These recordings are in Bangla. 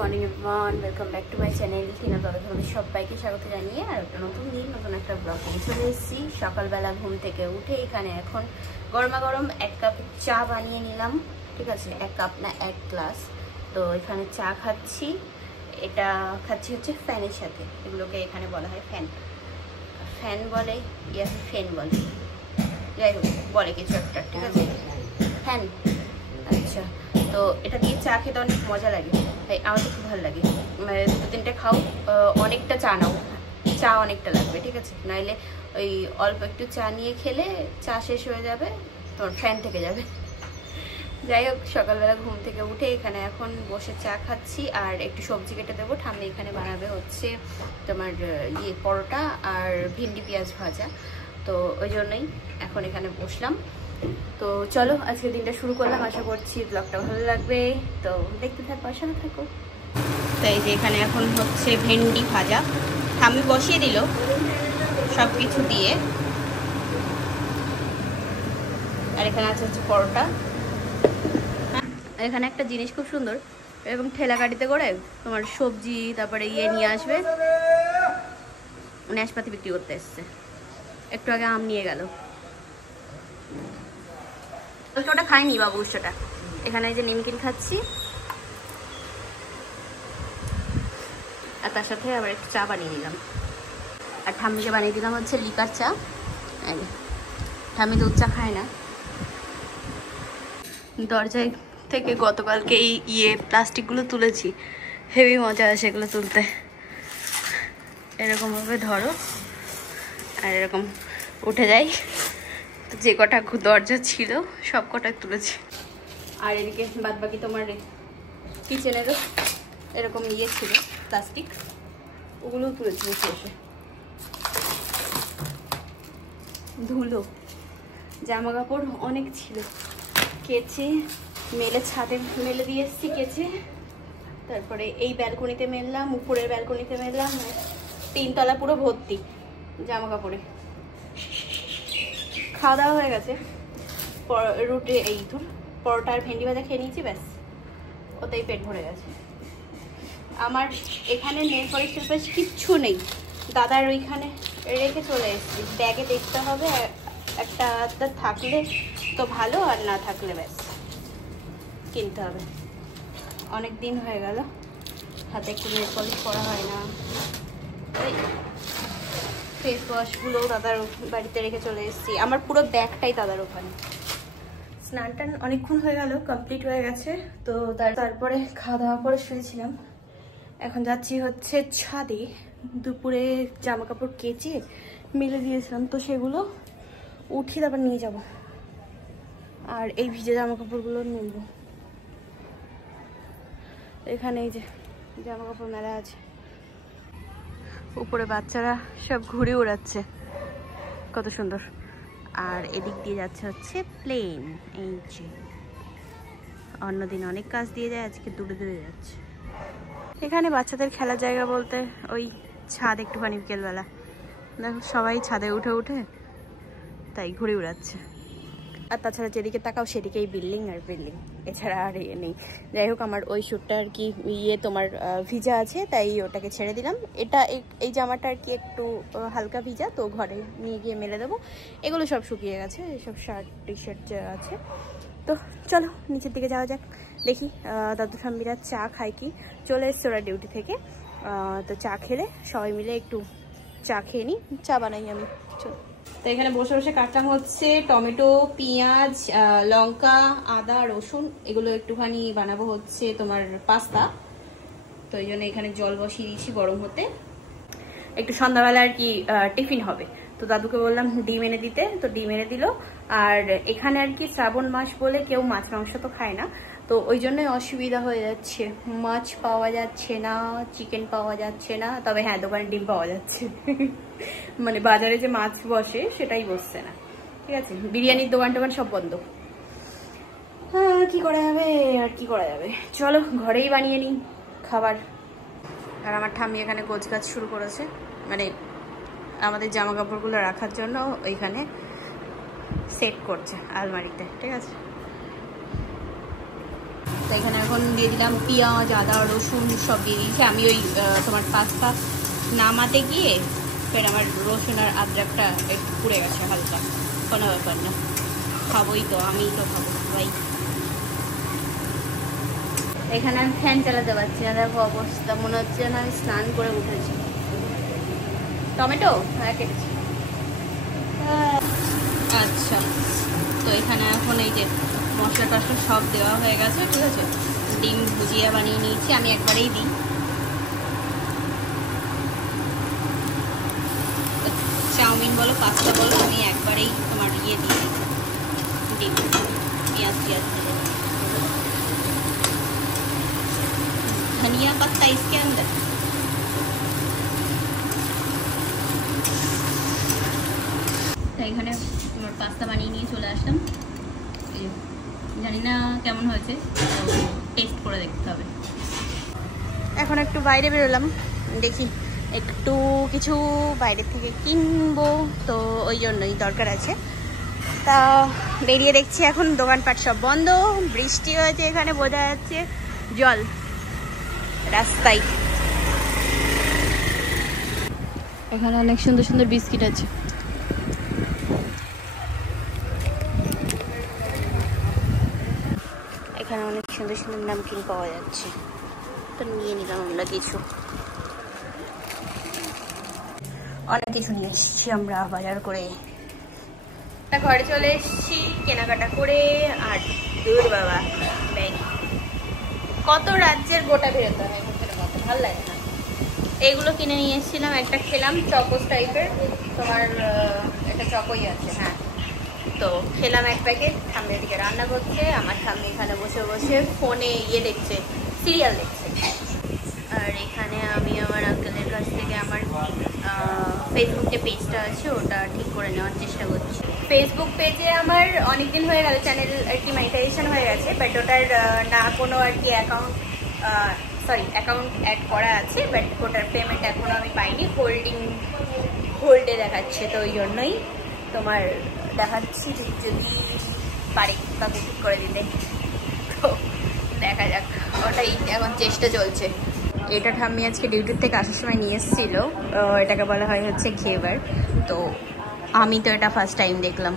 Morning everyone, welcome back to my channel Tina ব্লগে তোমাদের সবাইকে স্বাগত জানিয়ে আর একটা নতুন দিন নতুন একটা ব্লগ নিয়ে চলে এসেছি। সকালবেলা ঘুম থেকে উঠে এখানে এখন গরমা গরম 1 কাপ চা বানিয়ে নিলাম। ঠিক আছে, 1 কাপ না 1 গ্লাস। তো এখানে চা খাচ্ছি, এটা খাচ্ছি হচ্ছে ফ্যানের সাথে। এগুলোকে এখানে বলা হয় ফ্যান, ফ্যান বলে ইয়া ফ্যান বলে, যাই হোক বলে কিছু একটা। ঠিক আছে, ফ্যান। আচ্ছা, তো এটা দিয়ে চা খেতে অনেক মজা লাগে, তাই আমার তো খুব ভালো লাগে। 2-3টে খাও, অনেকটা চা নাও, চা অনেকটা লাগবে। ঠিক আছে, নাইলে ওই অল্প একটু চা নিয়ে খেলে চা শেষ হয়ে যাবে, তোমার ফ্যান থেকে যাবে। যাই হোক, সকালবেলা ঘুম থেকে উঠে এখানে এখন বসে চা খাচ্ছি আর একটু সবজি কেটে দেবো। ঠাম্মি এখানে বানাবে হচ্ছে তোমার পরোটা আর ভিন্ডি পেঁয়াজ ভাজা, তো ওই জন্যই এখন এখানে বসলাম। তো চলো আজকে দিনটা শুরু করলাম, আশা করছি ব্লগটা ভালো লাগবে, তো দেখতে থাকো, সাথে থাকো। তো এই যে এখানে এখন হচ্ছে ভেন্ডি ভাজা, ঠাম্মি বসিয়ে দিল সব কিছু দিয়ে। আর এখানে আছে হচ্ছে পরোটা। এখানে একটা জিনিস খুব সুন্দর, এরকম ঠেলা গাড়িতে করে তোমার সবজি তারপরে নিয়ে আসবে, নাশপাতি বিক্রি করতে এসছে। একটু আগে আম নিয়ে গেল, ওটা খাইনি বাবু, সেটা এখানে এই যে নিমকিন খাচ্ছি আর তার সাথে আবার একটু চা বানিয়ে নিলাম। আর ঠাম্মিকে বানিয়ে দিলাম হচ্ছে লিকার চা। ঠাম্মি দুধ চা খায় না। দরজায় থেকে গতকালকে এই প্লাস্টিকগুলো তুলেছি, হেভি মজা আসে এগুলো তুলতে। এরকমভাবে ধরো আর এরকম উঠে যায়। যে কটা দরজা ছিল সব কটাই তুলেছি। আর এদিকে বাদ বাকি তোমার কিচেনেরও এরকম ছিল প্লাস্টিক, ওগুলোও তুলেছি বসে এসে। ধুলো জামা কাপড় অনেক ছিল, কেচে মেলে ছাদে মেলে দিয়ে এসছি কেচে। তারপরে এই ব্যালকনিতে মেললাম, উপরের ব্যালকনিতে মেললাম, 3 তলা পুরো ভর্তি জামা কাপড়ে। খাওয়া দাওয়া হয়ে গেছে, রুটি পরোটা আর ভেন্ডি ভাজা খেয়ে নিয়েছি, ব্যাস ওতেই পেট ভরে গেছে। আমার এখানে নেল পলিশ কিচ্ছু নেই, দাদার ওইখানে রেখে চলে এসেছি। ব্যাগে দেখতে হবে, একটা থাকলে তো ভালো, আর না থাকলে ব্যাস কিনতে হবে। অনেক দিন হয়ে গেল হাতে একটু নেল পলিশ করা হয় না। ফেস ওয়াশগুলোও দাদার বাড়িতে রেখে চলে এসেছি। আমার পুরো ব্যাগটাই দাদার ওখানে। স্নান টান অনেকক্ষণ হয়ে গেল, কমপ্লিট হয়ে গেছে। তো তারপরে খাওয়া দাওয়া করে শুয়েছিলাম। এখন যাচ্ছি হচ্ছে ছাদে। দুপুরে জামা কাপড় কেচে মেলে দিয়েছিলাম, তো সেগুলো উঠিয়ে তারপর নিয়ে যাব। আর এই ভিজে জামা কাপড়গুলো নেব। এখানে এই যে জামা কাপড় মেলা আছে, উপরে বাচ্চারা সব ঘুরে উড়াচ্ছে, কত সুন্দর। আর এদিক দিয়ে যাচ্ছে হচ্ছে প্লেন। এই যে অন্যদিন অনেক কাজ দিয়ে যায়, আজকে দূরে দূরে যাচ্ছে। এখানে বাচ্চাদের খেলার জায়গা বলতে ওই ছাদ, একটুখানি বিকেলবেলা দেখো সবাই ছাদে উঠে উঠে তাই ঘুরে উড়াচ্ছে। আর তাছাড়া যেদিকে তাকাও সেদিকেই বিল্ডিং আর বিল্ডিং, এছাড়া আর নেই। যাই হোক, আমার ওই শ্যুটটা আর কি তোমার ভিজা আছে, তাই ওটাকে ছেড়ে দিলাম। এটা এই জামাটা আর কি একটু হালকা ভিজা, তো ঘরে নিয়ে গিয়ে মেলে দেবো। এগুলো সব শুকিয়ে গেছে, এসব শার্ট টি শার্ট যা আছে। তো চলো নিচের দিকে যাওয়া যাক, দেখি দাদু ঠাম্মিরা চা খায় কি। চলে এসছে ওরা ডিউটি থেকে, তো চা খেলে সবাই মিলে একটু চা খেয়ে নিই। চা বানাই আমি, চলো। তো এখানে বসে বসে কাটলাম হচ্ছে টমেটো, পেঁয়াজ, লঙ্কা, আদা, রসুন, এগুলো একটুখানি বানাবো হচ্ছে তোমার পাস্তা। তো এই জন্য এখানে জল বসিয়ে দিয়েছি গরম হতে, একটু সন্ধ্যাবেলা আর কি টিফিন হবে। তো দাদুকে বললাম ডিম এনে দিতে, তো ডিম এনে দিল। আর এখানে আর কি শ্রাবণ মাস বলে কেউ মাছ মাংস তো খায় না, তো ওই জন্যই অসুবিধা হয়ে যাচ্ছে। মাছ পাওয়া যাচ্ছে না, চিকেন পাওয়া যাচ্ছে না, তবে হ্যাঁ দোকানে ডিম পাওয়া যাচ্ছে। মানে বাজারে যে মাছ বসে সেটাই বসছে না। ঠিক আছে, বিরিয়ানির দোকান টোকান সব বন্ধ। হ্যাঁ, কি করা যাবে আর কি করা যাবে, চলো ঘরেই বানিয়ে নিই খাবার। আর আমার ঠাম্মি এখানে গোছ গাছ শুরু করেছে, মানে আমাদের জামা কাপড়গুলো রাখার জন্য ওইখানে সেট করছে আলমারিতে। ঠিক আছে, তো এখানে এখন দিয়ে দিলাম পেঁয়াজ, আদা, রসুন সব দিয়ে দিয়েছি। আমি ওই তোমার পাস্তা নামাতে গিয়ে ফের আমার রসুন আর আদরকটা একটু পুড়ে গেছে হালকা, কোনো ব্যাপার না, খাবোই তো, আমিই তো খাবো ভাই। এখানে আমি ফ্যান চালাতে পারছি না, দেখো অবস্থা, মনে হচ্ছে না আমি স্নান করে উঠেছি। টমেটো হ্যাঁ কেটেছি। আচ্ছা, তো এখানে এখন এই যে মশলা টশলা সব দেওয়া হয়ে গেছে, ঠিক আছে। ডিম ভুজিয়া বানিয়ে নিয়েছি, আমি একবারেই দিই। চাউমিন বলো পাস্তা বলো, আমি একবারেই তোমার ইয়ে দিই, ডিম পেঁয়াজ টিয়াজ धनिया पत्ता इसके अंदर। তো এখানে তোমার পাস্তা বানিয়ে নিয়ে চলে আসলাম, জানি না কেমন হয়েছে, টেস্ট করে দেখতে হবে। এখন একটু বাইরে বেরোলাম, দেখি একটু কিছু বাইরে থেকে কিনবো, তো ওই জন্যই দরকার আছে। তা বেরিয়ে দেখছি এখন দোকানপাট সব বন্ধ, বৃষ্টি হয়েছে, এখানে বোঝা যাচ্ছে জল রাস্তায়। এখানে অনেক সুন্দর সুন্দর বিস্কিট আছে। এখানে অনেক সুন্দর সুন্দর নামকিন পাওয়া যাচ্ছে, তো নিয়ে নিলাম আমরা কিছু, অনেক কিছু নিয়ে এসেছি আমরা বাজার করে। ঘরে চলে এসেছি কেনাকাটা করে, আর দূর বাবা ব্যাগ, কত রাজ্যের গোটা বেরোতে হয়, ভালো লাগে না। এইগুলো কিনে নিয়ে এসেছিলাম, একটা খেলাম চকোস টাইপের, তোমার একটা চকোই আছে, হ্যাঁ, তো খেলাম এক প্যাকেট। ঠাম্মি দিকে রান্না করছে, আমার ঠাম্মি এখানে বসে বসে ফোনে ইয়ে দেখছে, সিরিয়াল দেখছে। আর এখানে আমি আমার আঙ্কেলের কাছ থেকে আমার ফেসবুকে পেজটা আছে ওটা ঠিক করে নেওয়ার চেষ্টা করছি। ফেসবুক পেজে আমার অনেকদিন হয়ে গেল চ্যানেল আর কি মনিটাইজেশন হয়ে গেছে, বাট ওটার না কোনো আর কি অ্যাকাউন্ট অ্যাড করা আছে, বাট ওটার পেমেন্ট এখনও আমি পাইনি, হোল্ডে দেখাচ্ছে, তো ওই জন্যই তোমার দেখাচ্ছি যদি পারি তাকে ঠিক করে দিতে, তো দেখা যাক, ওটাই এখন চেষ্টা চলছে। এটা ঠাম্মি আজকে ডিউটির থেকে আসার সময় নিয়ে এসেছিল, এটাকে বলা হয় হচ্ছে ঘেবার, তো আমি তো এটা ফার্স্ট টাইম দেখলাম,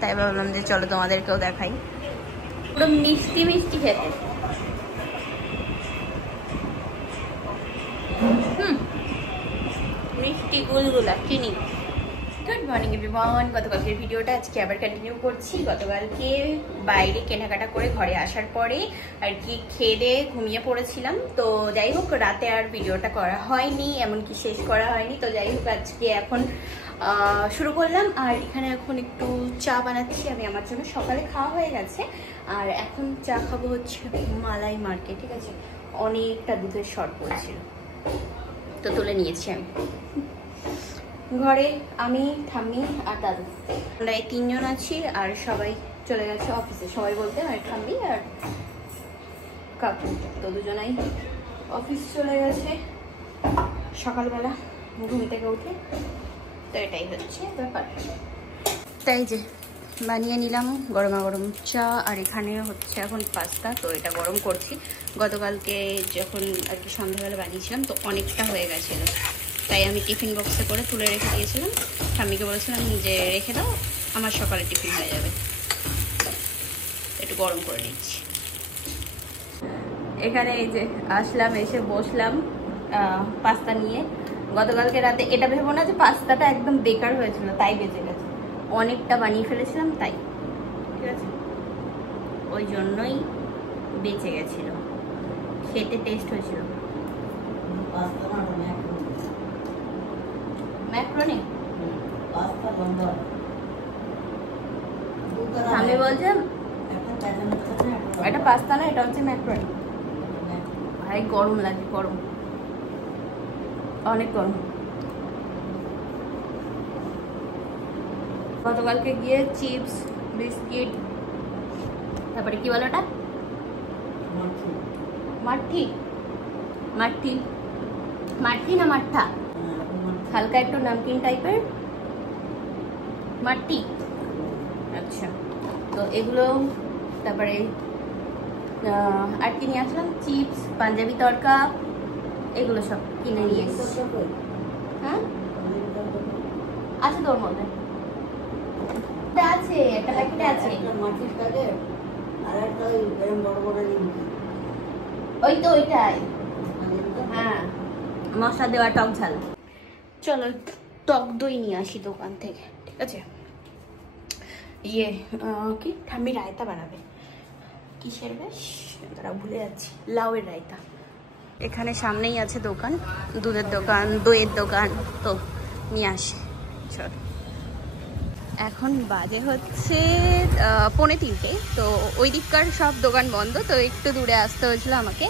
তাই ভাবলাম যে চলো তোমাদেরকেও দেখাই। পুরো মিষ্টি মিষ্টি খেতে, মিষ্টি গুলগুলা চিনি। গুড মর্নিং এভরিওয়ান, গতকালকের ভিডিওটা আজকে আবার কন্টিনিউ করছি। গতকালকে বাইরে কেনাকাটা করে ঘরে আসার পরে আর কি খেয়ে দিয়ে ঘুমিয়ে পড়েছিলাম, তো যাই হোক রাতে আর ভিডিওটা করা হয়নি, এমনকি শেষ করা হয়নি। তো যাই হোক আজকে এখন শুরু করলাম, আর এখানে এখন একটু চা বানাচ্ছি আমি আমার জন্য, সকালে খাওয়া হয়ে গেছে, আর এখন চা খাবো হচ্ছে মালাই মার্কে, ঠিক আছে। অনেকটা দুধের শর্ট পড়েছিল, তো তুলে নিয়েছি আমি। ঘরে আমি, ঠাম্মি আর দাদু, আমরা এই তিনজন আছি, আর সবাই চলে গেছে অফিসে। সবাই বলতে আমার ঠাম্মি আর কাকু, তো দুজনাই অফিস চলে গেছে সকালবেলা ঘুম থেকে উঠে, তো এটাই হচ্ছে ব্যাপার। তাই যে বানিয়ে নিলাম গরমা গরম চা, আর এখানে হচ্ছে এখন পাস্তা, তো এটা গরম করছি। গতকালকে যখন আর কি সন্ধ্যাবেলা বানিয়েছিলাম তো অনেকটা হয়ে গেছিলো, তাই আমি টিফিন বক্সে করে তুলে রেখে দিয়েছিলাম। ঠাম্মিকে বলেছিলাম যে রেখে দাও, আমার সকালে টিফিন হয়ে যাবে, একটু গরম করে নিচ্ছি। এখানে এই যে আসলাম, এসে বসলাম পাস্তা নিয়ে। গতকালকে রাতে এটা ভেবো না যে পাস্তাটা একদম বেকার হয়েছিল, তাই বেঁচে গেছে, অনেকটা বানিয়ে ফেলেছিলাম তাই, ঠিক আছে, ওই জন্যই বেঁচে গেছিল, খেতে টেস্ট হয়েছিল। ম্যাক্রোনি আমি বলছি এটা পাস্তা না, এটা হচ্ছে ম্যাক্রোনি। ভাই গরম লাগে, গরম, অনেক গরম। গতকালকে গিয়ে চিপস, বিস্কিট, তারপরে কি বলো ওটা, মাঠি মাঠি মাঠি না মাঠা, হালকা একটু নামকিন টাইপের মাটি, আচ্ছা, তো এগুলো, তারপরে আর কি নিয়ে আসলাম, চিপস, পাঞ্জাবি তড়কা, এগুলো সব কিনে নিয়ে এসেছি। হ্যাঁ আছে তোর মধ্যে আছে, একটা প্যাকেটে আছে। ওই তো ওইটাই, হ্যাঁ মশলা দেওয়া টক ঝাল। চলো টক দই নিয়ে আসি দোকান থেকে, ঠিক আছে? ইয়ে কি ঠাম্মি রায়তা বানাবে, কিসের বেশ তারা ভুলে যাচ্ছি, লাউয়ের রায়তা। এখানে সামনেই আছে দোকান, দুধের দোকান, দইয়ের দোকান, তো নিয়ে আসি। চল, এখন বাজে হচ্ছে 2:45, তো ওই দিককার সব দোকান বন্ধ, তো একটু দূরে আসতে হয়েছিল আমাকে।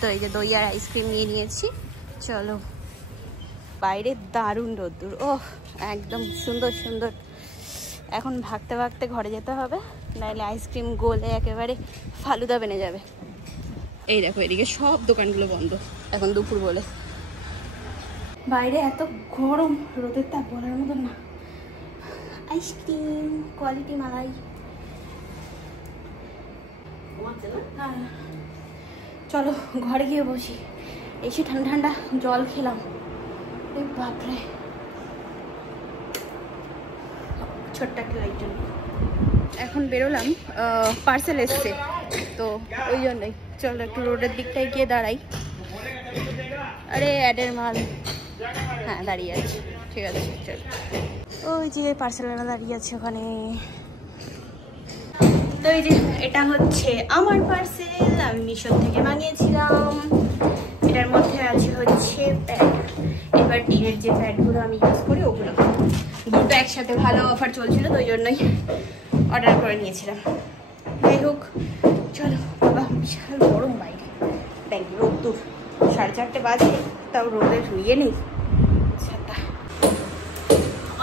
তো এই যে দই আর আইসক্রিম নিয়ে নিয়েছি। চলো, বাইরে দারুণ রোদ্দুর, ওহ একদম সুন্দর সুন্দর। এখন ভাগতে ভাগতে ঘরে যেতে হবে, নাহলে আইসক্রিম গলে একেবারে ফালুদা বেনে যাবে। এই দেখো এদিকে সব দোকানগুলো বন্ধ এখন দুপুর বলে। বাইরে এত গরম, রোদের তাপ বলার মতন না। আইসক্রিম কোয়ালিটি মালাই, হ্যাঁ চলো ঘরে গিয়ে বসি। এসে ঠান্ডা ঠান্ডা জল খেলাম, বাপরে। ছোট্ট একটা লাইট, এখন বেরোলাম, পার্সেল এসছে তো ওই জন্যই। চলো একটু রোডের দিকটায় গিয়ে দাঁড়াই। আরে অ্যাডের মাল, হ্যাঁ দাঁড়িয়ে আছে, ঠিক আছে চলো। ওই যে পার্সেলওয়ালা দাঁড়িয়ে আছে ওখানে। তো এই যে এটা হচ্ছে আমার পার্সেল, আমি মিশো থেকে মাঙিয়েছিলাম। এটার মধ্যে আছে হচ্ছে প্যাড, এবার টিনের যে প্যাডগুলো আমি ইউজ করি ওগুলো, দুটো একসাথে ভালো অফার চলছিল তো ওই জন্যই অর্ডার করে নিয়েছিলাম। যাই হোক চলো, বাবা বিশাল গরম বাইরে, দেখ রোদ্দুর, 4:30 বাজে তাও রোদের ইয়ে নেই।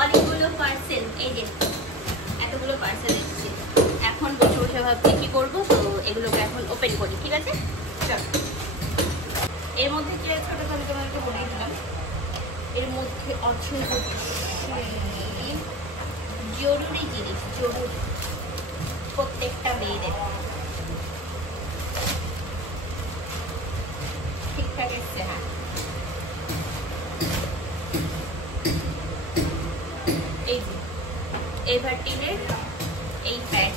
অনেকগুলো পার্সেল, এই যে এতগুলো পার্সেল এসেছে। এখন বসে বসে ভাবছি কি করবো, তো এগুলোকে এখন ওপেন করি, ঠিক আছে? চল, এর মধ্যে যে ছোটো আমি তোমাকে বলেছিলাম, এর মধ্যে আছে জরুরি জিনিস, জরুরি প্রত্যেকটা মেয়েদের। ঠিকঠাক এসছে, হ্যাঁ এই যে এভারটিনের এই প্যাড,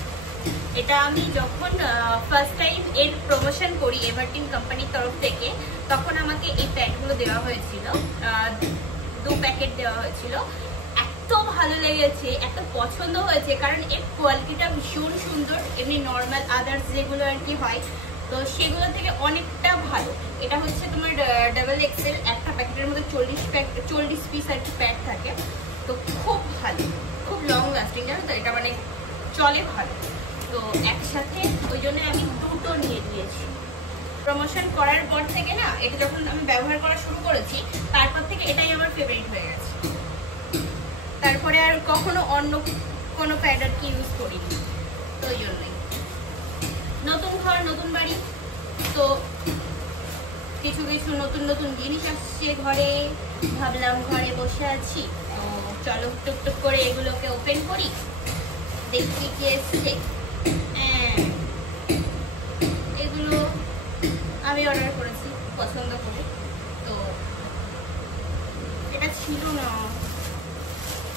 এটা আমি যখন ফার্স্ট টাইম এর প্রমোশন করি এভারটিন কোম্পানির তরফ থেকে, তখন আমাকে এই প্যাডগুলো দেওয়া হয়েছিল, 2 প্যাকেট দেওয়া হয়েছিল। এত ভালো লেগেছে, এত পছন্দ হয়েছে, কারণ এর কোয়ালিটিটা ভীষণ সুন্দর। এমনি নর্মাল আদার্স যেগুলো আর কি হয়, তো সেগুলো থেকে অনেকটা ভালো। এটা হচ্ছে তোমার ডাবল এক্সেল, একটা প্যাকেটের মধ্যে 40 পিস আর কি প্যাড থাকে, তো খুব ভালো, খুব লং লাস্টিং, জানো তো, এটা মানে চলে ভালো। তো একসাথে ওই জন্য আমি 2টো নিয়ে দিয়েছি। প্রমোশন করার পর থেকে না, এটা যখন আমি ব্যবহার করা শুরু করেছি, তারপর থেকে এটাই আমার ফেভারিট হয়ে গেছে। তারপরে আর কখনো অন্য কোনো প্যাড আর কি ইউজ করিনি, তো ওই জন্যই। নতুন ঘর, নতুন বাড়ি, তো কিছু কিছু নতুন নতুন জিনিস আসছে ঘরে। ভাবলাম ঘরে বসে আছি, তো চলো টুকটুক করে এগুলোকে ওপেন করি, দেখছি কি এসছে। এগুলো আমি অর্ডার করেছি পছন্দ করে, তো এটা ছিল না।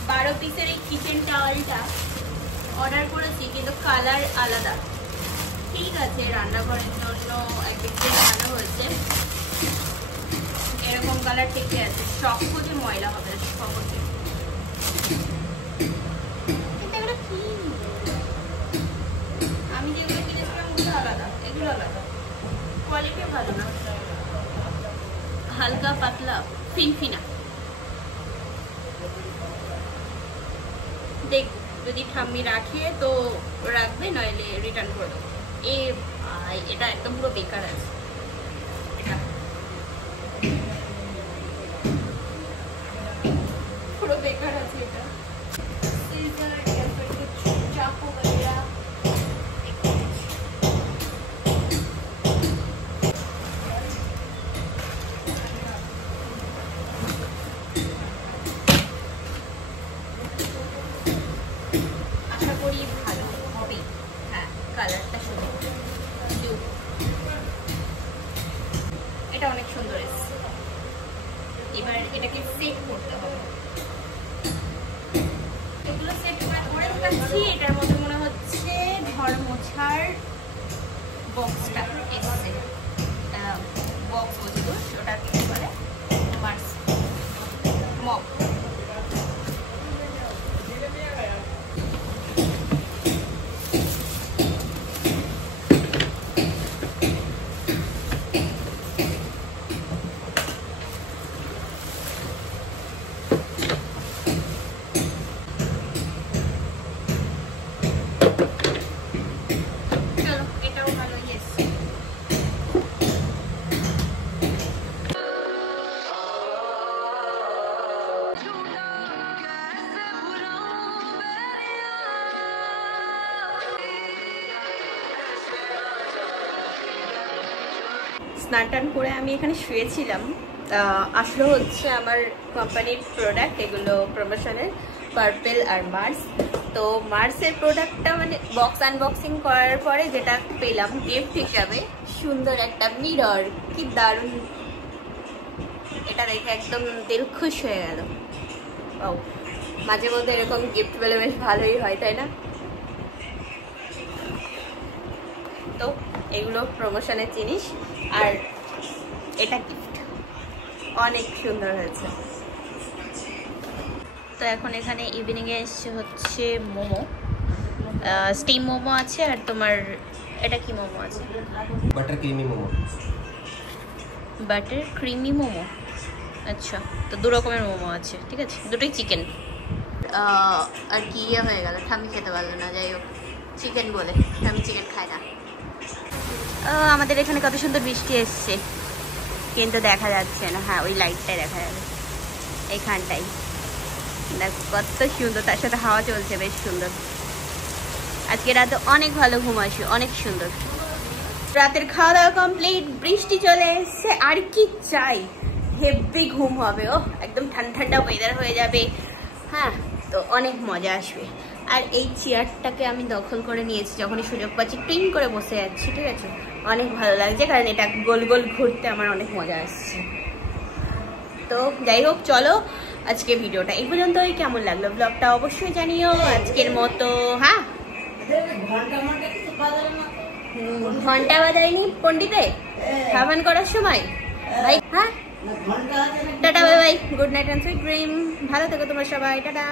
12 পিসের এই কিচেন টাওয়ালটা অর্ডার করেছি, কিন্তু কালার আলাদা। ঠিক আছে, রান্নাঘরের জন্য একদিকে ভালো হয়েছে, এরকম কালার ঠিকই আছে। শক্ত যে ময়লা হবে খবরটি, আমি যেগুলো কিনেছিলাম ওগুলো আলাদা, এগুলো আলাদা, কোয়ালিটি ভালো না, হালকা পাতলা ফিনফিনা। দেখ যদি ঠাম্মি রাখে তো রাখবে, নইলে রিটার্ন করে দেবো। এটা একদম পুরো বেকার আছে, এটা পুরো বেকার আছে। এটা চাকু বগেরা আশা করি ভালো হবে। হ্যাঁ কালারটা সুন্দর, কালারটা অনেক সুন্দর এসেছে। এবার এটাকে সেট করতে হবে। এগুলো সেট করে দেখাচ্ছি। এটার মধ্যে মনে হচ্ছে ঘর মোছার বক্সটা এসছে। বক্স বলছিল, ওটা কি বলে, মার্স মপ। স্নান টান করে আমি এখানে শুয়েছিলাম। আসলে হচ্ছে আমার কোম্পানির প্রোডাক্ট, এগুলো প্রমোশনের, পার্পেল আর মার্স। তো মার্সের প্রোডাক্টটা মানে বক্স আনবক্সিং করার পরে যেটা পেলাম গিফট হিসাবে, সুন্দর একটা মিরর, কি দারুণ! এটা দেখে একদম দিল খুশ হয়ে গেল। ও, মাঝে মধ্যে এরকম গিফট পেলে বেশ ভালোই হয়, তাই না? তো এগুলো প্রমোশনের জিনিস, আর এটা গিফট, অনেক সুন্দর হয়েছে। তো এখন এখানে ইভিনিংয়ে এসছে হচ্ছে মোমো, স্টিম মোমো আছে, আর তোমার এটা কি মোমো আছে? Butter creamy momo. Butter creamy momo, আচ্ছা। তো দু রকমের মোমো আছে, ঠিক আছে, দুটোই চিকেন। আর কি ইয়ে হয়ে গেল, ঠামি খেতে পারলো না, যাই হোক চিকেন বলে, ঠামি চিকেন খায় না। আমাদের এখানে কত সুন্দর বৃষ্টি এসছে, কিন্তু দেখা যাচ্ছে না। হ্যাঁ, ওই লাইটটাই দেখা যাবে এইখানটাই, দেখো কত সুন্দর, তার সাথে হাওয়া চলছে, বেশ সুন্দর। আজকে রাতে অনেক ভালো ঘুম আসে, অনেক সুন্দর। রাতের খাওয়া দাওয়া কমপ্লিট, বৃষ্টি চলে এসছে, আর কি চাই, হেভি ঘুম হবে। ও একদম ঠান্ডা ঠান্ডা ওয়েদার হয়ে যাবে। হ্যাঁ, তো অনেক মজা আসবে। আর এই চেয়ারটাকে আমি দখল করে নিয়েছি, যখনই সুযোগ পাচ্ছি টিং করে বসে যাচ্ছি, ঠিক আছে, অনেক ভালো লাগছে, কারণ এটা গোল গোল ঘুরতে আমার অনেক মজা আসছে। তো যাই হোক, চলো আজকে ভিডিওটা এই পর্যন্তই। কেমন লাগলো ব্লগটা অবশ্যই জানিও। আজকের মতো, হ্যাঁ, ঘন্টা বাজায়নি পন্ডিতে খাবান করার সময় ভাই। হ্যাঁ, tata, bye bye, good night and sweet dream. ভালো থেকো তোমরা সবাই, টাটা।